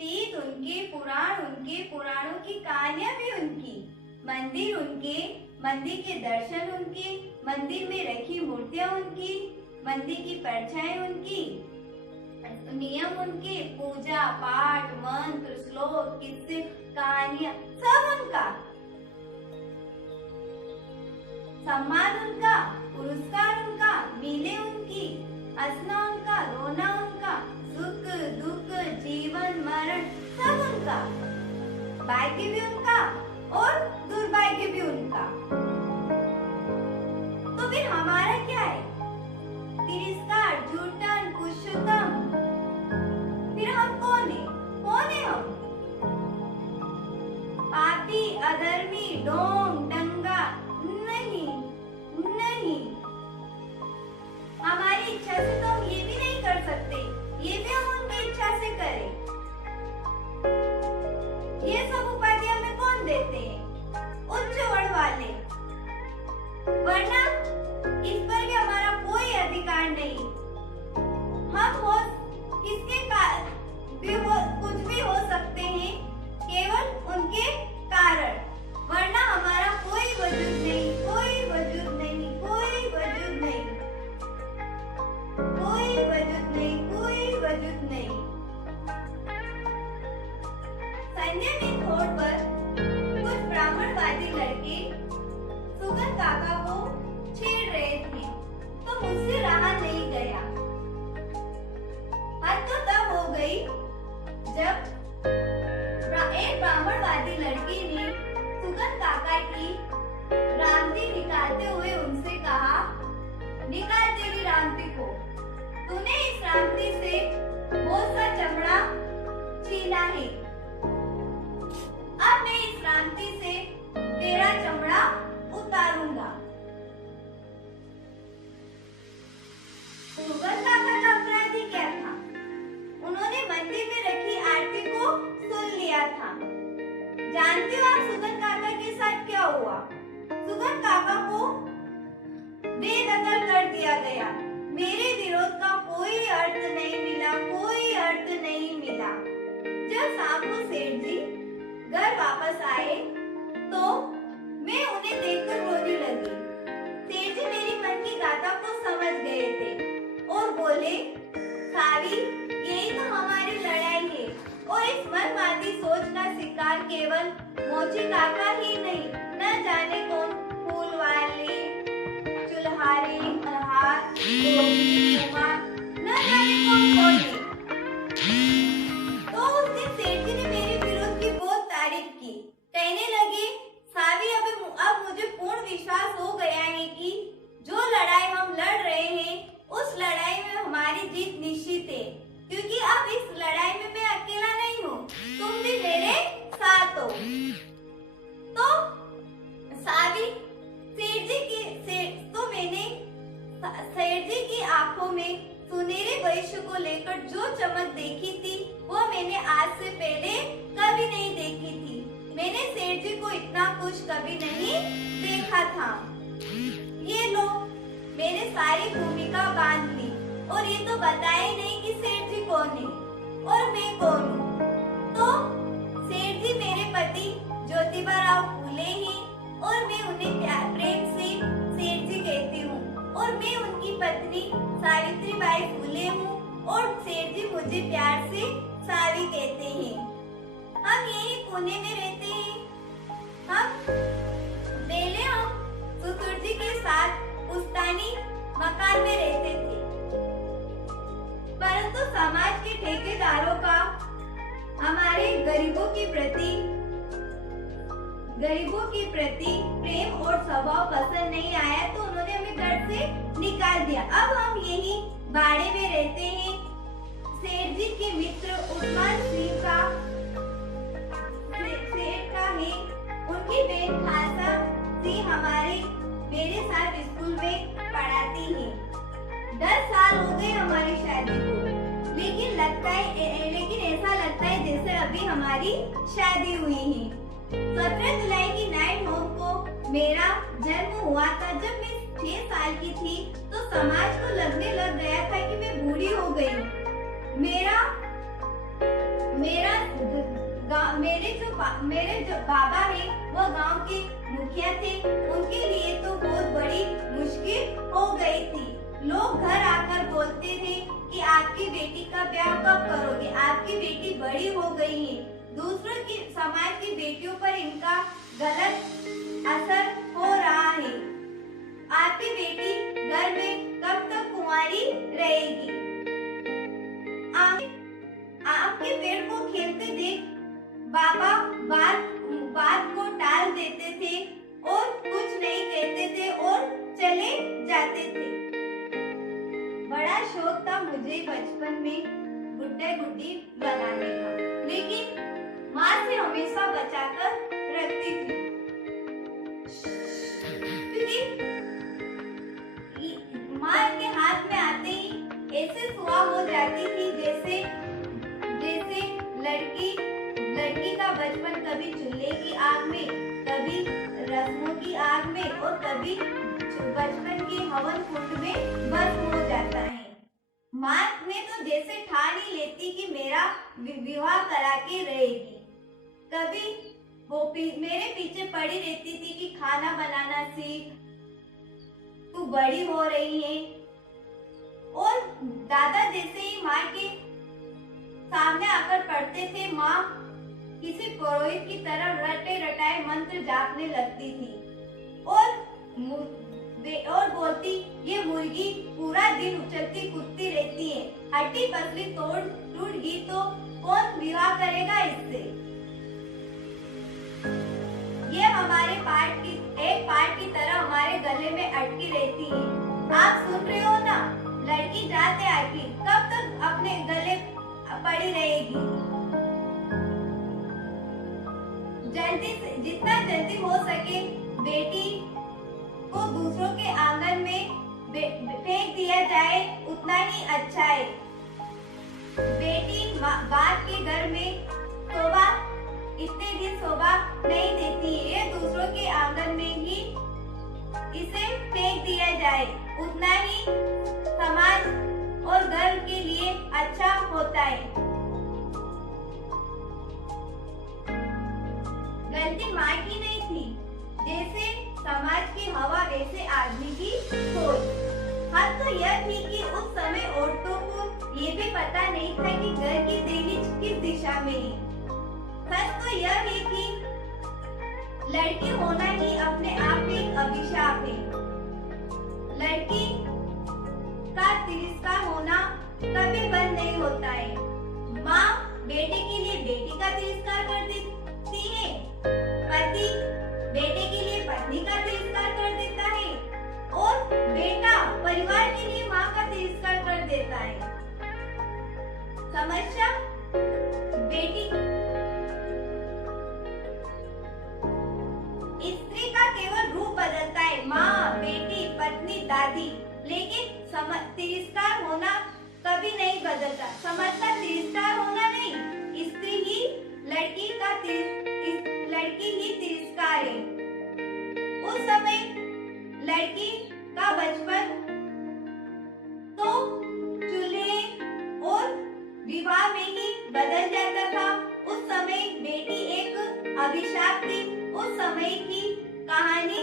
तीर्थ उनके, पुराण उनके, पुराणों की कहानियां भी उनकी, मंदिर उनके, मंदिर के दर्शन उनके, मंदिर में रखी मूर्तियां उनकी, मंदिर की परछाई उनकी, नियम उनके, पूजा पाठ, मंत्र, श्लोक, किस्से, कहानियां सब उनका, सम्मान उनका, पुरस्कार उनका, मीले उनकी, हंसना उनका, रोना उनका, सुख दुख, जीवन मरण सब उनका, भाग्य भी उनका और दुर्भाग्य भी उनका। तो फिर हमारा क्या है? तिरस्कार, झूठन, पुरुषोत्तम। फिर हम कौन है? कौन है हम? पापी, अधर्मी, ढोंग, दंगा? नहीं, नहीं। हमारी इच्छा से तो हम ये भी नहीं कर सकते, ये भी हम उनकी इच्छा से करें। ये सब उपाधियां हमें कौन देते हैं? उच्च वर्ण वाले। वरना इस पर भी हमारा कोई अधिकार नहीं। हम हो किसके भी हो, कुछ भी हो सकते हैं केवल उनके कारण, वरना हमारा कोई वजूद नहीं, कोई वजूद नहीं, कोई वजूद नहीं, कोई वजूद नहीं, कोई वजूद नहीं। संजय में छोड़ पर कुछ ब्राह्मणवादी लड़के सुगन काका को छेड़ रहे थे, तो मुझसे रहा नहीं गया। हद तो तब हो गई जब एक ब्राह्मणवादी लड़की ने सुगन काका की रामती निकालते हुए उनसे कहा, निकाल तेरी रामती को, तूने इस रामती से बहुत सा चमड़ा छीना है, अब मैं इस रामती से तेरा चमड़ा उतारूंगा। सुगन काका का अपराधी क्या था? उन्होंने मंदिर में रखी आरती को सुन लिया था। जानते हो आप सुगन काका के साथ क्या हुआ? सुगन काका को बेदखल कर दिया गया। मेरे विरोध का कोई अर्थ नहीं मिला, कोई अर्थ नहीं मिला। जब शाम को सेठ जी घर वापस आए तो मैं उन्हें देखकर रोने लगी। सेठ जी मेरी मन की गाथा को समझ गए थे और बोले, सावी, यही तो हमारी लड़ाई है। और इस मनमानी सोच का शिकार केवल मोची काका ही नहीं, न जाने कौन फूल वाले, चुल्हारे, मल्हार, गोभी, उमा, न जाने कौन है। तो उस दिन सेठ जी ने मेरे विरोध की बहुत तारीफ की। कहने लगे, सावी, अब मुझे पूर्ण विश्वास हो गया है कि जो लड़ाई हम लड़ रहे हैं उस लड़ाई में हमारी जीत निश्चित है, क्योंकि अब इस लड़ाई में मैं अकेला नहीं हूँ, तुम भी मेरे साथ हो। तो सावी, सेठ जी की आंखों में सुनहरे भविष्य को लेकर जो चमक देखी थी वो मैंने आज से पहले कभी नहीं देखी थी। मैंने सेठ जी को इतना खुश कभी नहीं देखा था। ये लो, मैंने सारी भूमिका बांध ली और ये तो बताया नहीं कि सेठ जी कौन है और मैं कौन हूँ। तो सेठ जी मेरे पति ज्योतिबा राव फूले हैं और मैं उन्हें प्रेम से सेठ जी कहती हूँ, और मैं उनकी पत्नी सावित्रीबाई फूले हूँ और सेठ जी मुझे प्यार से सावी कहते हैं। हम यही पुणे में रहते हैं। पहले हम ससुर जी के साथ पुश्तैनी मकान में रहते थे, परंतु समाज के ठेकेदारों का हमारे गरीबों के प्रति प्रेम और स्वभाव पसंद नहीं आया, तो उन्होंने हमें घर से निकाल दिया। अब हम यही भाड़े में रहते हैं। सेठ जी के मित्र उस्मान सिंह का सेठ का है, उनकी बहन खालसा सिंह मेरे साथ स्कूल में पढ़ाती है। 10 साल हो गए हमारी शादी को, लेकिन ऐसा लगता है जैसे अभी हमारी शादी हुई है। 17 जुलाई की नाइट होम को मेरा जन्म हुआ था। जब मैं 6 साल की थी तो समाज को लगने लग गया था कि मैं बूढ़ी हो गई। मेरा मेरे जो बाबा है वो गांव के मुखिया थे। उनके लिए तो बहुत बड़ी मुश्किल हो गई थी। लोग घर आकर बोलते थे कि आपकी बेटी का ब्याह कब करोगे, आपकी बेटी बड़ी हो गई है। दूसरों की समाज की बेटियों पर इनका गलत असर हो रहा है। आपकी बेटी घर में कब तक कुंवारी रहेगी। आपके पेड़ को खेलते देख बाबा बात को टाल देते थे और कुछ नहीं कहते थे और चले जाते थे। बड़ा शौक था मुझे बचपन में गुड्डे गुड्डी बनाने का, लेकिन माँ से हमेशा बचाकर रखती थी, क्योंकि माँ के हाथ में आते ही ऐसे सुहा हो जाती थी जैसे लड़की का बचपन कभी चूल्हे की आग में, कभी रस्मों की आग में और कभी बचपन की हवन कुंड में भस्म हो जाता है। माँ ने तो जैसे ठान ही लेती कि मेरा विवाह करा के रहेगी। कभी वो मेरे पीछे पड़ी रहती थी कि खाना बनाना सीख, तू बड़ी हो रही है। और दादा जैसे ही माँ के सामने आकर पढ़ते थे, माँ किसी पुरोहित की तरह रटे रटाए मंत्र जापने लगती थी और बोलती, ये मुर्गी पूरा दिन उछलती कूदती रहती है, हड्डी पसली टूट गई तो कौन विवाह करेगा इससे। ये हमारे एक पार्ट की तरह हमारे गले में अटकी रहती है। आप सुन रहे हो ना, लड़की जाते आखिर कब तक अपने गले पड़ी रहेगी। जितना जल्दी हो सके बेटी को दूसरों के आंगन में फेंक दिया जाए उतना ही अच्छा है। बेटी बाप के घर में इतने दिन शोभा नहीं देती है, ये दूसरों के आंगन में ही इसे फेंक दिया जाए उतना ही समाज और घर के लिए अच्छा होता है। गलती माँ की नहीं थी, जैसे समाज की हवा वैसे आदमी की सोच। हद तो यह थी कि उस समय औरतों को ये भी पता नहीं था कि घर की दहलीज किस दिशा में है। सच तो यह है कि लड़की होना ही अपने आप में एक अभिशाप है। लड़की का तिरस्कार होना कभी बंद नहीं होता है। माँ बेटे के लिए बेटी का तिरस्कार कर देती है, पति बेटे के लिए पत्नी का तिरस्कार कर देता है और बेटा परिवार के लिए माँ का तिरस्कार कर देता है। समस्या बेटी स्त्री का केवल रूप बदलता है, माँ, बेटी, पत्नी, दादी, लेकिन तिरस्कार होना कभी नहीं बदलता। समझ का तिरस्कार होना नहीं, स्त्री ही लड़की ही तिरस्कार है। उस समय लड़की का बचपन तो चूल्हे और विवाह में ही बदल जाता था। उस समय बेटी एक अभिशाप थी। उस समय की कहानी